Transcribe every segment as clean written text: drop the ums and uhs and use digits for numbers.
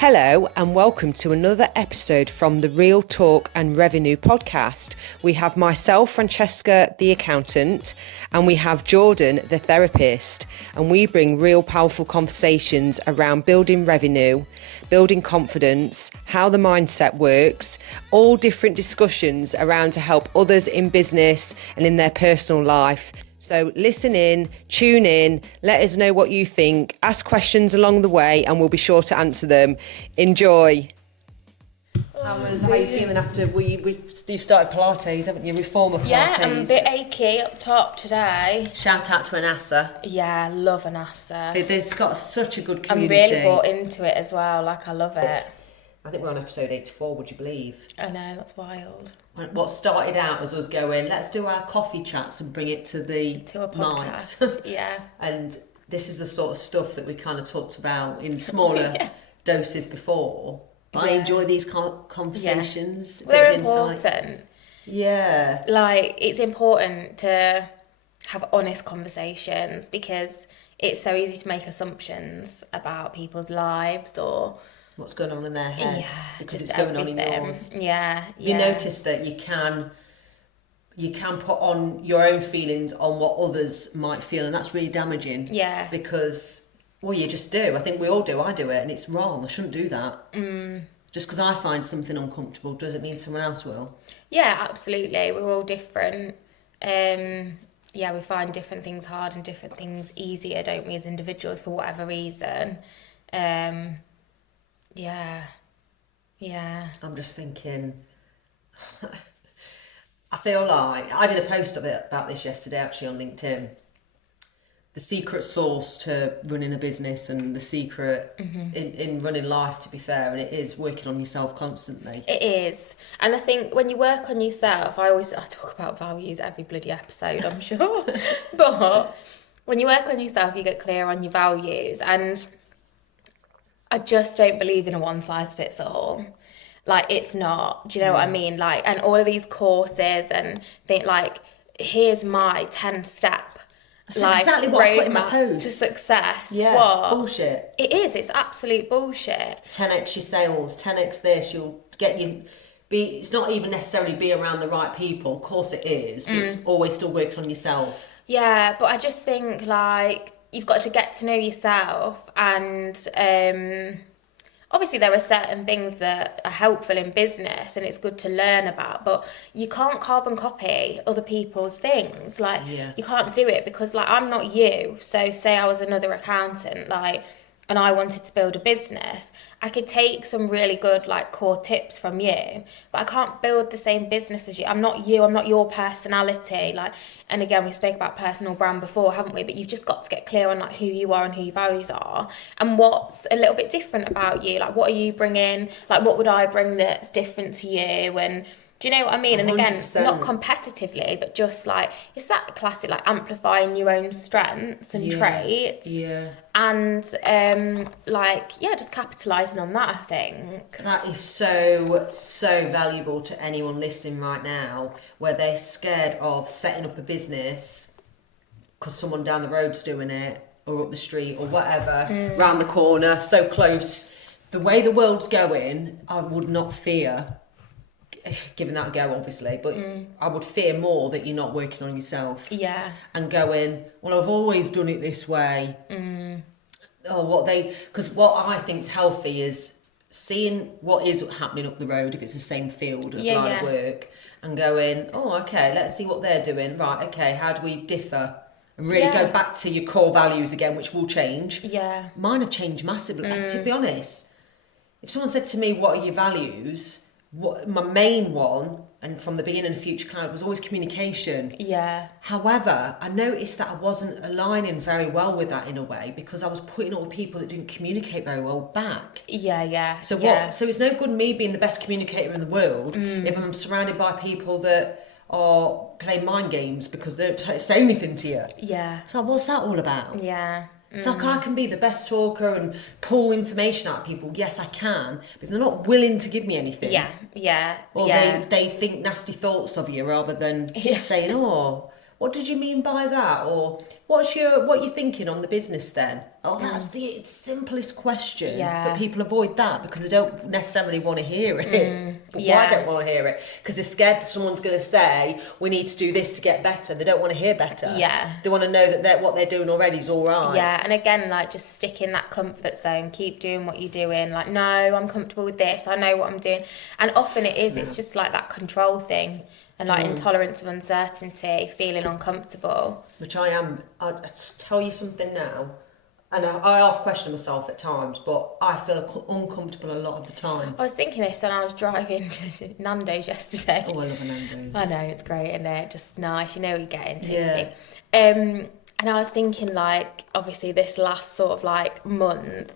Hello and welcome to another episode from the Real Talk and Revenue podcast. We have myself, Francesca, the accountant, and we have Jordan, the therapist, and we bring real powerful conversations around building revenue, building confidence, how the mindset works, all different discussions around to help others in business and in their personal life. So listen in, tune in, let us know what you think, ask questions along the way and we'll be sure to answer them. Enjoy. How are you feeling after you've started Pilates, haven't you? Reformer Pilates. Yeah, I'm a bit achy up top today. Shout out to Anassa. Yeah, I love Anassa. It's got such a good community. I'm really bought into it as well, I love it. I think we're on episode 84, would you believe? I know, that's wild. What started out as us going, let's do our coffee chats and bring it to a podcast. mics. Yeah. And this is the sort of stuff that we kind of talked about in smaller doses before. But I enjoy these conversations. Yeah. Well, they're important. Yeah. Like, it's important to have honest conversations because it's so easy to make assumptions about people's lives or what's going on in their heads because it's going on in yours. Yeah. You notice that you can put on your own feelings on what others might feel, and that's really damaging. Yeah. Because, well, you just do. I think we all do. I do it, and it's wrong. I shouldn't do that. Just because I find something uncomfortable doesn't mean someone else will. Yeah, absolutely. We're all different. We find different things hard and different things easier, don't we, as individuals for whatever reason. Yeah. I'm just thinking, I feel like, I did a post about this yesterday actually on LinkedIn. The secret sauce to running a business and the secret in running life, to be fair, and it is working on yourself constantly. It is. And I think when you work on yourself, I talk about values every bloody episode, I'm sure. But when you work on yourself, you get clear on your values. And I just don't believe in a one size fits all. Like, it's not. Do you know what I mean? Like, and all of these courses and think like, here's my 10-step exactly what I put in my roadmap post. to success. Yeah, what? Bullshit. It is. It's absolute bullshit. 10x your sales, 10x this. You'll get you. It's not even necessarily be around the right people. Of course it is, but it's always still working on yourself. Yeah, but I just think like you've got to get to know yourself, and obviously there are certain things that are helpful in business and it's good to learn about, but you can't carbon copy other people's things. Like, you can't do it because, like, I'm not you. So say I was another accountant, like, and I wanted to build a business, I could take some really good, like, core tips from you, but I can't build the same business as you. I'm not you, I'm not your personality. Like, and again, we spoke about personal brand before, haven't we? But you've just got to get clear on, like, who you are and who your values are and what's a little bit different about you. Like, what are you bringing? Like, what would I bring that's different to you? And do you know what I mean? 100%. And again, not competitively, but just like, it's that classic, like, amplifying your own strengths and traits. Yeah. And, just capitalising on that, I think. That is so valuable to anyone listening right now, where they're scared of setting up a business because someone down the road's doing it, or up the street, or whatever, round the corner, so close. The way the world's going, I would not fear giving that a go, obviously, but I would fear more that you're not working on yourself. Yeah. And going, well, I've always done it this way. Because what I think is healthy is seeing what is happening up the road, if it's the same field of line of work, and going, oh, okay, let's see what they're doing. Right, okay, how do we differ? And really go back to your core values again, which will change. Yeah. Mine have changed massively. To be honest, if someone said to me, what are your values? What my main one, and from the beginning of Future Cloud, was always communication. Yeah. However, I noticed that I wasn't aligning very well with that in a way because I was putting all the people that didn't communicate very well back. Yeah. So So it's no good me being the best communicator in the world if I'm surrounded by people that are playing mind games because they don't say anything to you. Yeah. So what's that all about? Yeah. So I can be the best talker and pull information out of people. Yes, I can. But if they're not willing to give me anything. Yeah. Or they think nasty thoughts of you rather than saying, oh, what did you mean by that? Or what you thinking on the business then? Oh, that's the simplest question. Yeah. But people avoid that because they don't necessarily want to hear it. But why don't want to hear it? Because they're scared that someone's going to say, we need to do this to get better. They don't want to hear better. Yeah. They want to know that what they're doing already is all right. Yeah, and again, like, just stick in that comfort zone. Keep doing what you're doing. Like, no, I'm comfortable with this. I know what I'm doing. And often it's just like that control thing. And like intolerance of uncertainty, feeling uncomfortable. Which I am. I'll tell you something now. And I half question myself at times, but I feel uncomfortable a lot of the time. I was thinking this when I was driving to Nando's yesterday. Oh, I love a Nando's. I know, it's great, isn't it? Just nice, you know what you're getting, tasty. Yeah. And I was thinking, like, obviously this last sort of like month,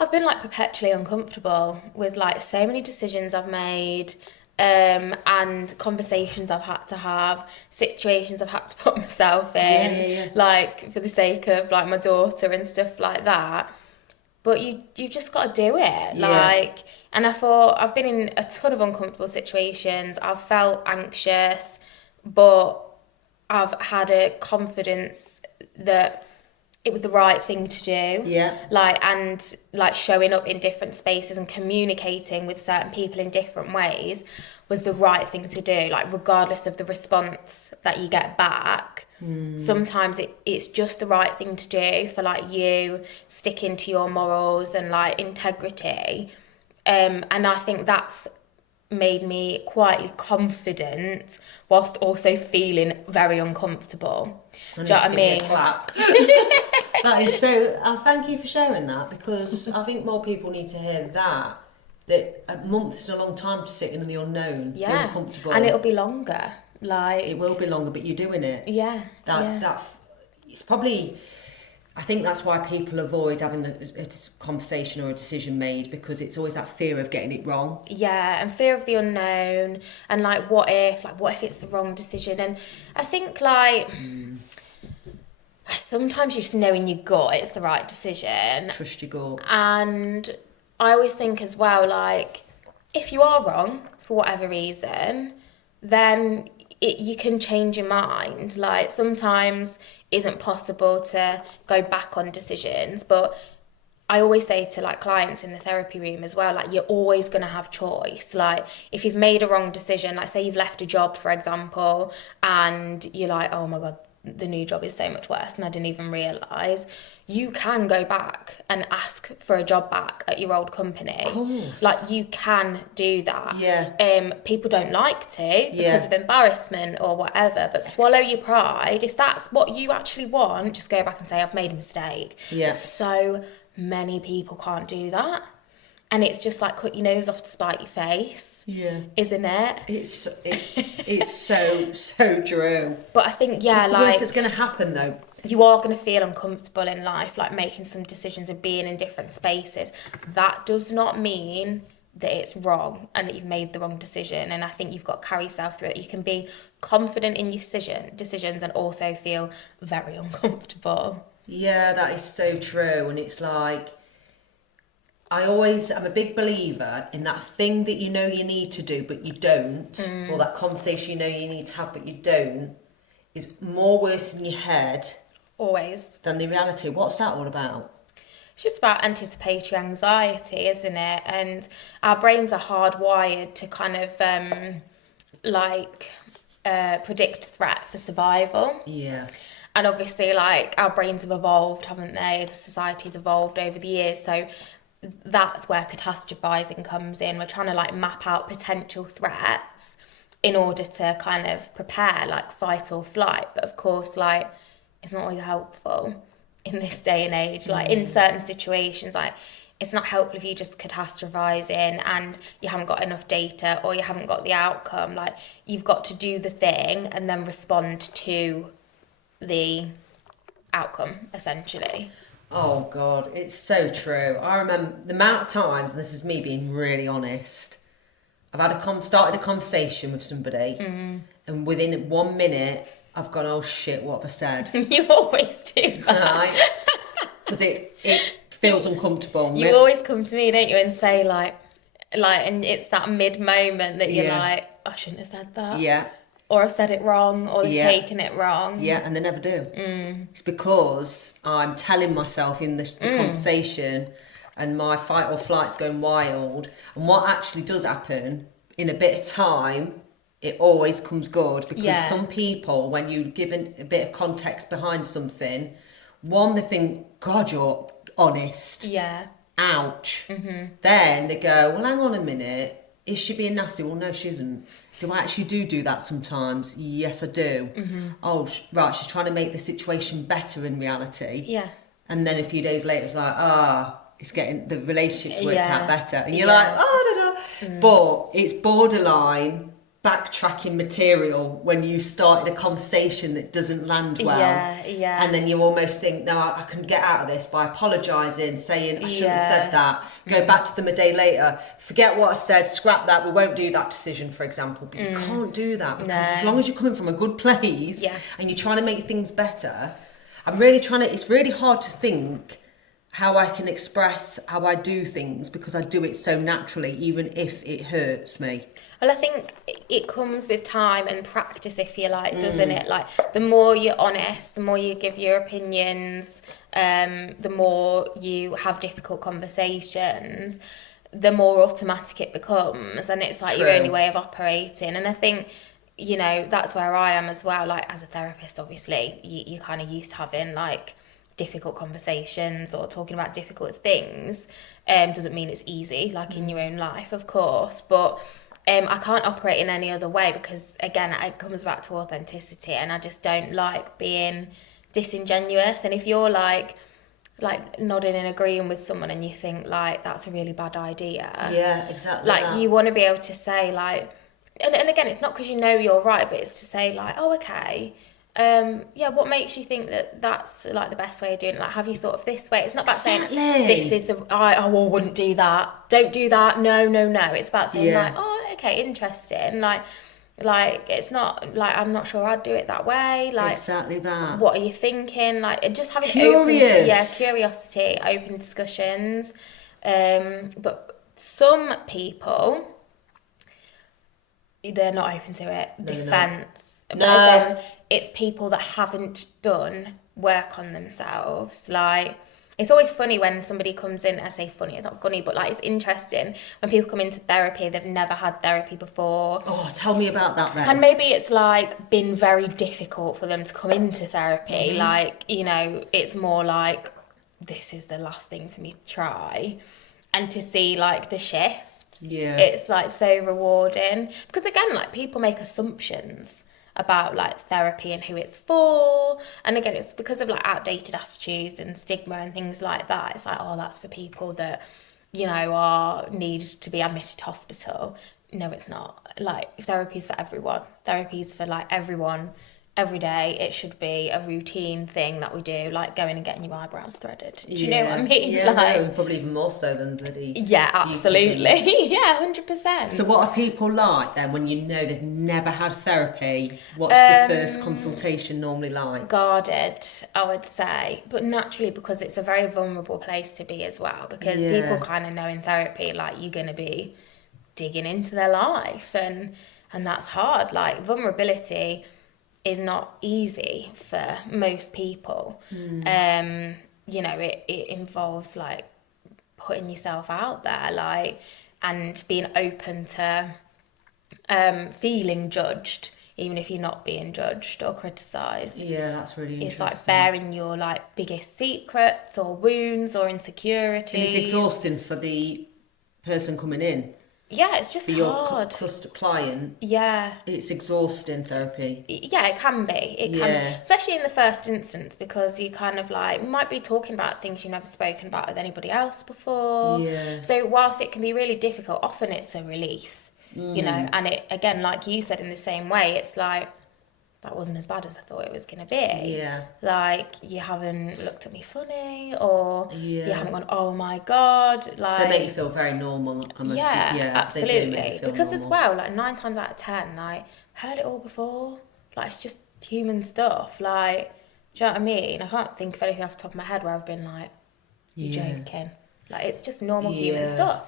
I've been like perpetually uncomfortable with like so many decisions I've made, and conversations I've had to have, situations I've had to put myself in, like for the sake of like my daughter and stuff like that. But you've just got to do it, like. And I thought I've been in a ton of uncomfortable situations. I've felt anxious, but I've had a confidence that it was the right thing to do. Yeah. And showing up in different spaces and communicating with certain people in different ways was the right thing to do. Like, regardless of the response that you get back, sometimes it's just the right thing to do for like you sticking to your morals and like integrity. And I think that's made me quietly confident whilst also feeling very uncomfortable. Do you know what I mean? Clap. That is so. Thank you for sharing that, because I think more people need to hear that. That a month is a long time to sit in the unknown, be uncomfortable, and it'll be longer. Like, it will be longer, but you're doing it. Yeah. That it's probably. I think that's why people avoid having a conversation or a decision made, because it's always that fear of getting it wrong. Yeah, and fear of the unknown, and like what if it's the wrong decision. And I think like sometimes you just know in your gut it's the right decision. Trust your gut. And I always think as well, like, if you are wrong for whatever reason, then you can change your mind. Like, sometimes it isn't possible to go back on decisions, but I always say to like clients in the therapy room as well, like, you're always going to have choice. Like, if you've made a wrong decision, like say you've left a job, for example, and you're like, oh my God, the new job is so much worse and I didn't even realise, you can go back and ask for a job back at your old company. Of course. Like, you can do that. Yeah. People don't like to because of embarrassment or whatever, but swallow your pride. If that's what you actually want, just go back and say, I've made a mistake. Yeah. But so many people can't do that. And it's just like, cut your nose off to spite your face. Yeah. Isn't it? It's so true. But I think, What's the worst that's going to happen though? You are going to feel uncomfortable in life, like making some decisions and being in different spaces. That does not mean that it's wrong and that you've made the wrong decision. And I think you've got to carry yourself through it. You can be confident in your decisions and also feel very uncomfortable. Yeah, that is so true. And it's like, I'm a big believer in that thing that you know you need to do but you don't, or that conversation you know you need to have but you don't, is more worse in your head always than the reality. What's that all about? It's just about anticipatory anxiety, isn't it? And our brains are hardwired to kind of predict threat for survival. Yeah. And obviously, like, our brains have evolved, haven't they? The society's evolved over the years, so that's where catastrophizing comes in. We're trying to like map out potential threats in order to kind of prepare, like fight or flight. But of course, like, it's not always helpful in this day and age. Like, in certain situations, like, it's not helpful if you just catastrophizing and you haven't got enough data or you haven't got the outcome. Like, you've got to do the thing and then respond to the outcome, essentially. Oh God, it's so true. I remember the amount of times, and this is me being really honest, I've had started a conversation with somebody, and within 1 minute, I've gone, oh shit, what have I said? You always do that. Because it feels uncomfortable. You always come to me, don't you, and say like, and it's that mid moment that you're like, I shouldn't have said that. Yeah. or have said it wrong, or they've Yeah. taken it wrong. Yeah, and they never do. It's because I'm telling myself in the conversation and my fight or flight's going wild. And what actually does happen, in a bit of time, it always comes good. Because some people, when you give a bit of context behind something, one, they think, God, you're honest. Yeah. Ouch. Then they go, well, hang on a minute. Is she being nasty? Well, no, she isn't. Do I actually do that sometimes? Yes, I do. Oh, right, she's trying to make the situation better in reality. Yeah. And then a few days later, it's like, it's getting, the relationship's worked out better. And you're like, But it's borderline backtracking material when you've started a conversation that doesn't land well. Yeah. And then you almost think, no, I can get out of this by apologising, saying I shouldn't have said that. Go back to them a day later, forget what I said, scrap that, we won't do that decision, for example. But you can't do that, because as long as you're coming from a good place and you're trying to make things better, it's really hard to think how I can express how I do things, because I do it so naturally, even if it hurts me. Well, I think it comes with time and practice, if you like, doesn't it? Like, the more you're honest, the more you give your opinions, the more you have difficult conversations, the more automatic it becomes. And it's like your only way of operating. And I think, you know, that's where I am as well. Like, as a therapist, obviously, you're kind of used to having, like, difficult conversations or talking about difficult things. Doesn't mean it's easy, like in your own life, of course. But I can't operate in any other way, because again, it comes back to authenticity, and I just don't like being disingenuous. And if you're like nodding and agreeing with someone and you think like that's a really bad idea, exactly, like you want to be able to say like, and again, it's not because you know you're right, but it's to say like, oh, okay, what makes you think that that's like the best way of doing it? Like, have you thought of this way? It's not about saying this is I wouldn't do that, don't do that, no. It's about saying like, oh, okay, interesting, like it's not like, I'm not sure I'd do it that way, like exactly that. What are you thinking? Like, and just having curiosity, open discussions. But some people, they're not open to it. Defense. But again, it's people that haven't done work on themselves. Like, it's always funny when somebody comes in, I say funny, it's not funny, but like, it's interesting when people come into therapy, they've never had therapy before. Oh, tell me about that then. And maybe it's like been very difficult for them to come into therapy. Like, you know, it's more like, this is the last thing for me to try. And to see like the shift, it's like so rewarding. Because again, like, people make assumptions about like therapy and who it's for, and again, it's because of like outdated attitudes and stigma and things like that. It's like, oh, that's for people that, you know, need to be admitted to hospital. No, it's not. Like, therapy's for everyone. Therapy's for like everyone, every day. It should be a routine thing that we do, like going and getting your eyebrows threaded. Do you know what I mean? Yeah, like, probably even more so than bloody. Yeah, absolutely. Yeah, 100%. So what are people like then when you know they've never had therapy? What's the first consultation normally like? Guarded, I would say, but naturally, because it's a very vulnerable place to be as well, because people kind of know in therapy, like, you're going to be digging into their life, and that's hard. Like, vulnerability is not easy for most people. You know, it involves like putting yourself out there, like, and being open to feeling judged, even if you're not being judged or criticised. Yeah, that's really interesting. It's like bearing your like biggest secrets or wounds or insecurities. And it's exhausting for the person coming in. Yeah, it's just hard. For your trusted client. Yeah. It's exhausting, therapy. Yeah, it can be. It can, especially in the first instance, because you kind of like might be talking about things you've never spoken about with anybody else before. Yeah. So whilst it can be really difficult, often it's a relief, you know, and it, again, like you said, in the same way, it's like, that wasn't as bad as I thought it was going to be. Yeah. Like, you haven't looked at me funny, or you haven't gone, oh my God. Like, they make you feel very normal. Absolutely. They do make you feel because normal. as well, like 9 times out of 10, like, heard it all before. Like, it's just human stuff. Like, do you know what I mean? I can't think of anything off the top of my head where I've been like, you're joking. Like, it's just normal human stuff.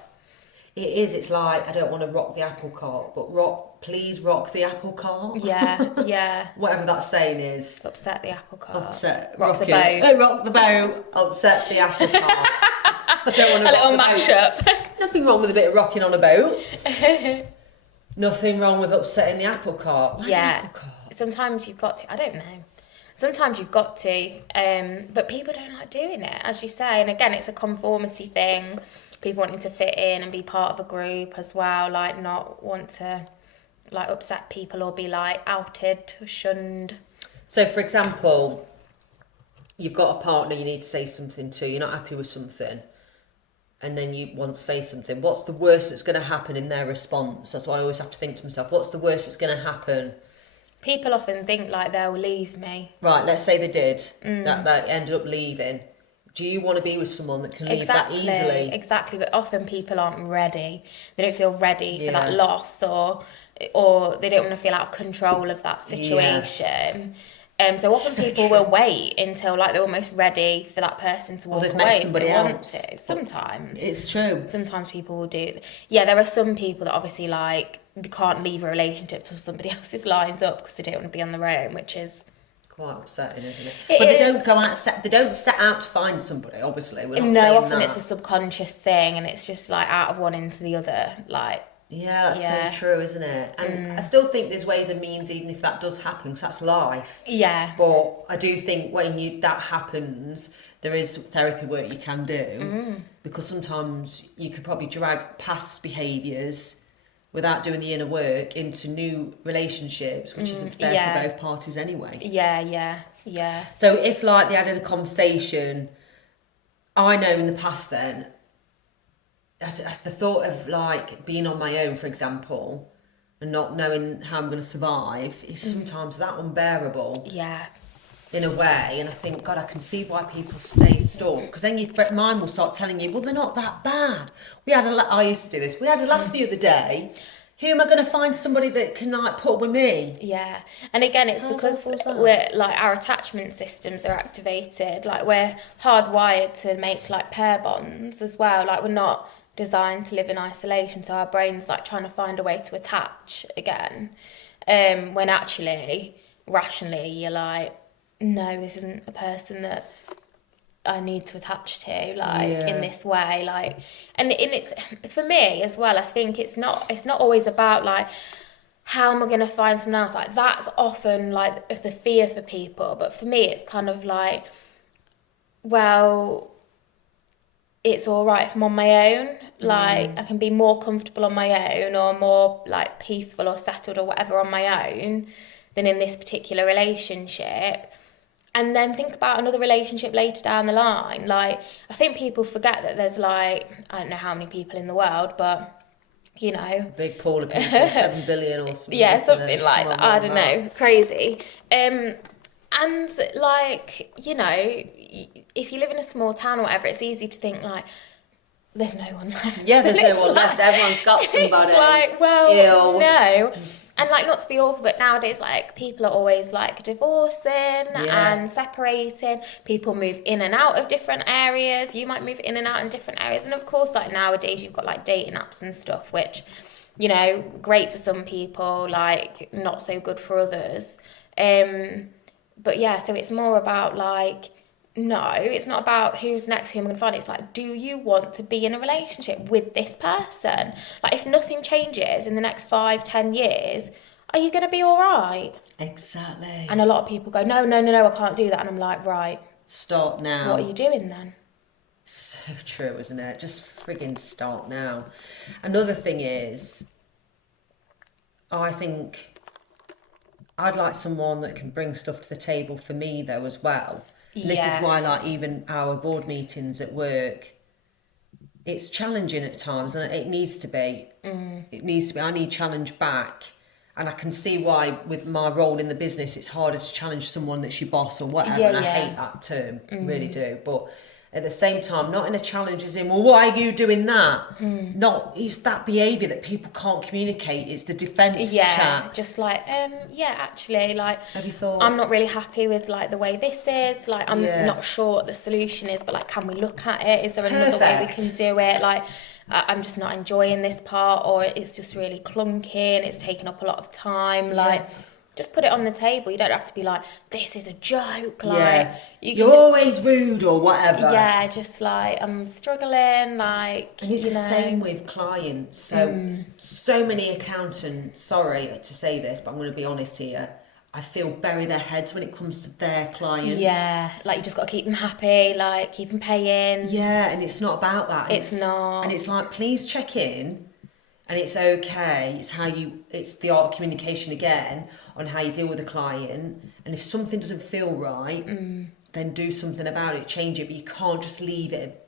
It is. It's like, I don't want to rock the apple cart, but please rock the apple cart. Yeah. Whatever that saying is. Upset the apple cart. Rock the boat. Rock the boat. Upset the apple cart. I don't want to rock the boat. A little mashup. Nothing wrong with a bit of rocking on a boat. Nothing wrong with upsetting the apple cart. Yeah. Apple cart? Sometimes you've got to. I don't know. Sometimes you've got to, but people don't like doing it, as you say. And again, it's a conformity thing. People wanting to fit in and be part of a group as well, like not want to like upset people or be like outed, shunned. So for example, you've got a partner you need to say something to, you're not happy with something, and then you want to say something. What's the worst that's going to happen in their response? That's why I always have to think to myself, what's the worst that's going to happen? People often think like they'll leave me. Right, let's say they did, that ended up leaving. Do you want to be with someone that can leave that easily? Exactly, but often people aren't ready. They don't feel ready for that loss, or they don't want to feel out of control of that situation. So often people will wait until like they're almost ready for that person to walk away. Or they've met somebody else. Sometimes. It's true. Sometimes people will do. Yeah, there are some people that obviously like they can't leave a relationship till somebody else is lined up because they don't want to be on their own, which is quite upsetting, isn't it? But they don't go out. They don't set out to find somebody. Obviously, we're not saying that. No, often it's a subconscious thing, and it's just like out of one into the other. Like, yeah, that's so true, isn't it? And I still think there's ways and means, even if that does happen, because that's life. Yeah. But I do think when that happens, there is therapy work you can do, because sometimes you could probably drag past behaviours without doing the inner work into new relationships, which isn't fair for both parties anyway. Yeah. So if like they had a conversation, I know in the past then, the thought of like being on my own, for example, and not knowing how I'm going to survive is sometimes that unbearable. Yeah. In a way, and I think, God, I can see why people stay stuck, because then your mind will start telling you, well, they're not that bad. I used to do this. We had a laugh the other day. Who am I going to find somebody that can like put up with me? Yeah, and again, it's because we're like our attachment systems are activated. Like we're hardwired to make like pair bonds as well. Like we're not designed to live in isolation, so our brain's like trying to find a way to attach again. When actually, rationally, you're like, no, this isn't a person that I need to attach to, like in this way, like, and it's for me as well. I think it's not always about like how am I going to find someone else. Like that's often like the fear for people, but for me, it's kind of like, well, it's all right if I'm on my own. Like I can be more comfortable on my own, or more like peaceful or settled or whatever on my own than in this particular relationship. And then think about another relationship later down the line. Like, I think people forget that there's like, I don't know how many people in the world, but, you know. Big pool of people, 7 billion or something. Yeah, something like that. I don't know. Crazy. And like, you know, if you live in a small town or whatever, it's easy to think like, there's no one left. Yeah, there's no one left. Everyone's got somebody. It's like, well, no. And like, not to be awful, but nowadays, like, people are always like divorcing and separating. People move in and out of different areas. You might move in and out in different areas. And of course, like nowadays, you've got like dating apps and stuff, which, you know, great for some people, like not so good for others. But yeah, so it's more about like, no, it's not about who's next, who I'm going to find. It's like, do you want to be in a relationship with this person? Like, if nothing changes in the next 5-10 years, are you going to be all right? Exactly. And a lot of people go, no, I can't do that. And I'm like, right. Start now. What are you doing then? So true, isn't it? Just frigging start now. Another thing is, I think I'd like someone that can bring stuff to the table for me, though, as well. Yeah. This is why, like, even our board meetings at work, it's challenging at times, and it needs to be. It needs to be. I need challenge back, and I can see why, with my role in the business, it's harder to challenge someone that's your boss or whatever. And I hate that term, really do. But at the same time, not in a challenge as in, well, why are you doing that? Not, it's that behaviour that people can't communicate. It's the defence chat. Just like, actually, like, have you thought? I'm not really happy with like the way this is. Like, I'm not sure what the solution is, but like, can we look at it? Is there another way we can do it? Like, I'm just not enjoying this part, or it's just really clunky and it's taking up a lot of time. Like, just put it on the table. You don't have to be like, this is a joke. Like, you're always rude or whatever. Yeah, just like, I'm struggling, like, and it's the same with clients. So many accountants, sorry to say this, but I'm going to be honest here, I feel bury their heads when it comes to their clients. Yeah, like, you just got to keep them happy, like, keep them paying. Yeah, and it's not about that. It's not. And it's like, please check in. And it's okay. It's the art of communication again on how you deal with a client. And if something doesn't feel right, then do something about it, change it. But you can't just leave it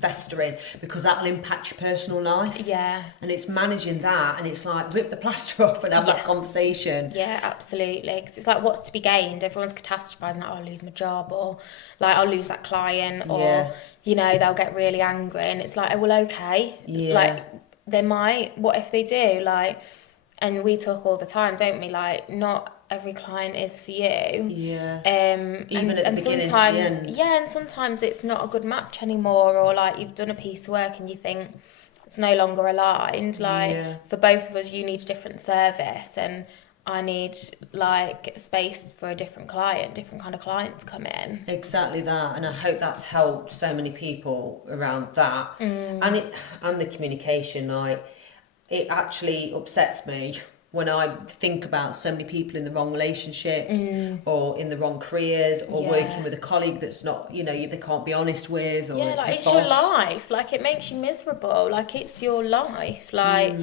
festering, because that will impact your personal life. Yeah. And it's managing that, and it's like, rip the plaster off and have that conversation. Yeah, absolutely. Because it's like, what's to be gained? Everyone's catastrophizing, like, I'll lose my job, or like, I'll lose that client, or, you know, they'll get really angry. And it's like, oh, well, okay. Yeah. Like, they might, what if they do? Like, and we talk all the time, don't we? Like, not every client is for you. Yeah. Even at the beginning sometimes, to the end. yeah, and sometimes it's not a good match anymore, or like, you've done a piece of work and you think it's no longer aligned. Like, for both of us, you need a different service, and I need like space for a different kind of client to come in. Exactly that, and I hope that's helped so many people around that. And the communication. Like, it actually upsets me when I think about so many people in the wrong relationships, or in the wrong careers, or working with a colleague that's not, you know, they can't be honest with, or like, it's your life. Like, it makes you miserable. Like, it's your life. Like,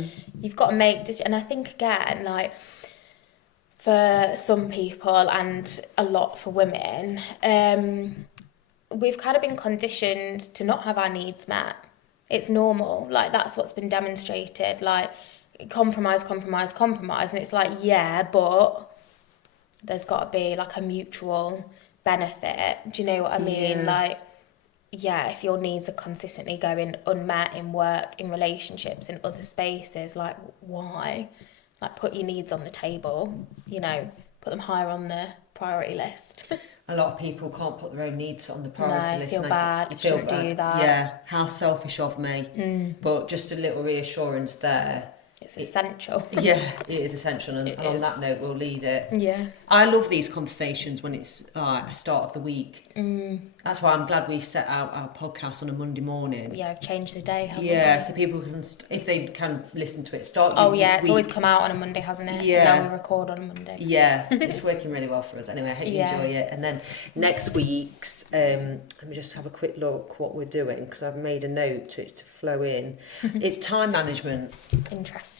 you've got to make decisions. And I think, again, like, for some people, and a lot for women, we've kind of been conditioned to not have our needs met. It's normal. Like, that's what's been demonstrated. Like, compromise. And it's like, yeah, but there's got to be like a mutual benefit. Do you know what I mean? Like, yeah, if your needs are consistently going unmet in work, in relationships, in other spaces, like, why? Like, put your needs on the table, you know, put them higher on the priority list. A lot of people can't put their own needs on the priority list. Feel bad, shouldn't do that. Yeah, how selfish of me. But just a little reassurance there. It's essential. Yeah, it is essential. And on that note, we'll leave it. Yeah. I love these conversations when it's a start of the week. That's why I'm glad we set out our podcast on a Monday morning. Yeah, I've changed the day, haven't Yeah, we? so people can, if they can listen to it, start Oh, yeah, it's always come out on a Monday, hasn't it? Yeah. Now we record on a Monday. Yeah, it's working really well for us. Anyway, I hope you enjoy it. And then next week's, let me just have a quick look what we're doing, because I've made a note to it to flow in. It's time management. Interesting.